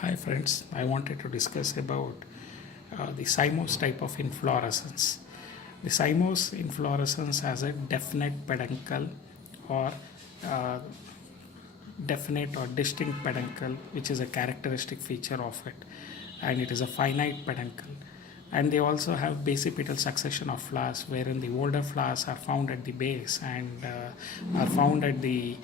Hi friends, I wanted to discuss about the Cymose type of inflorescence. The Cymose inflorescence has a definite peduncle or uh, definite or distinct peduncle, which is a characteristic feature of it, and it is a finite peduncle. And they also have basipetal succession of flowers, wherein the older flowers are found at the base and are found at the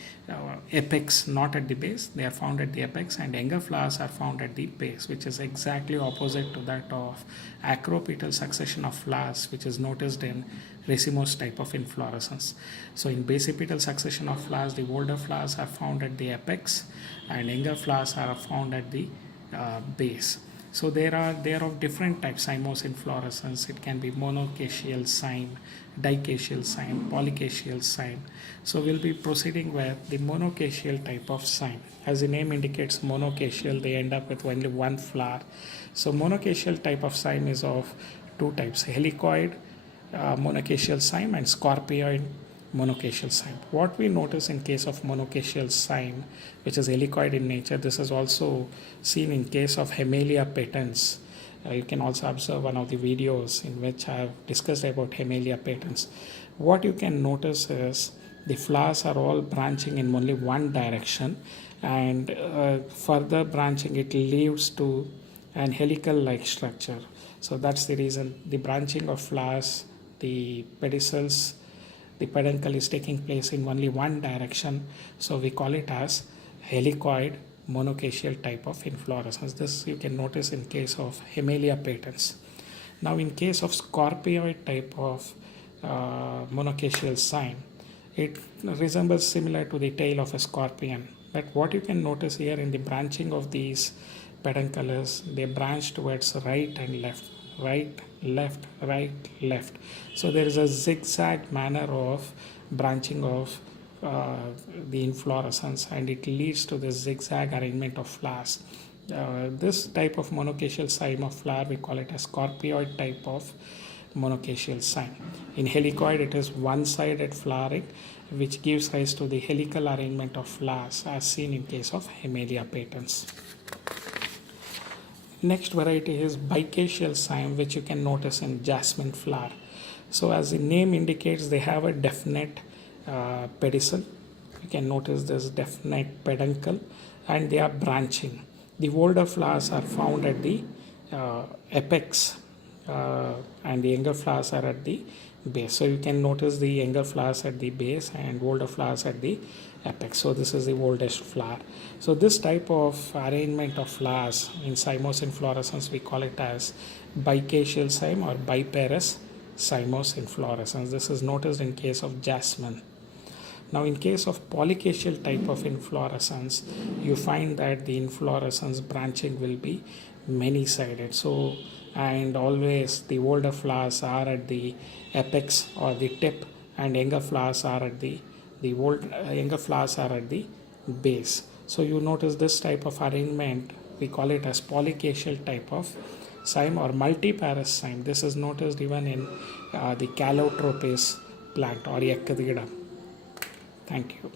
apex, not at the base. They are found at the apex, and younger flowers are found at the base, which is exactly opposite to that of acropetal succession of flowers, which is noticed in racemose type of inflorescence. So in basipetal succession of flowers, the older flowers are found at the apex, and younger flowers are found at the base. So they are of different types. Cymose inflorescence, it can be monocacial cyme, dicacial cyme, polycacial cyme. So we'll be proceeding with the monocacial type of cyme. As the name indicates, monocacial, they end up with only one flower. So monocacial type of cyme is of two types: helicoid monocacial cyme and scorpioid monocacial cyme. What we notice in case of monocacial cyme, which is helicoid in nature, this is also seen in case of Hymamshu patents. You can also observe one of the videos in which I have discussed about Hymamshu patents. What you can notice is the flowers are all branching in only one direction, and further branching it leads to an helical like structure. So that's the reason the branching of flowers, the pedicels, the peduncle is taking place in only one direction, so we call it as helicoid monocacial type of inflorescence. This you can notice in case of Hymamshu patents. Now in case of scorpioid type of monocacial cyme, it resembles similar to the tail of a scorpion, but what you can notice here in the branching of these pedunculus, they branch towards right and left, right, left, right, left. So there is a zigzag manner of branching of the inflorescence, and it leads to the zigzag arrangement of flowers. This type of monocacial cyme of flower, we call it a scorpioid type of monocacial cyme. In helicoid, it is one-sided flowering, which gives rise to the helical arrangement of flowers as seen in case of Hymamshu patents. Next variety is bicacial cyme, which you can notice in jasmine flower. So as the name indicates, they have a definite pedicel. You can notice this definite peduncle, and they are branching. The older flowers are found at the apex, and the younger flowers are at the base. So you can notice the younger flowers at the base and older flowers at the apex. So this is the oldest flower. So this type of arrangement of flowers in Cymose inflorescence, we call it as bicacial cyme or biparous Cymose inflorescence. This is noticed in case of jasmine. Now in case of polycacial type of inflorescence, you find that the inflorescence branching will be many-sided. So, and always the older flowers are at the apex or the tip, and younger flowers are at the younger flowers are at the base. So you notice this type of arrangement, we call it as polycacial type of cyme or multiparous cyme. This is noticed even in the calotropis plant or Echinidum. Thank you.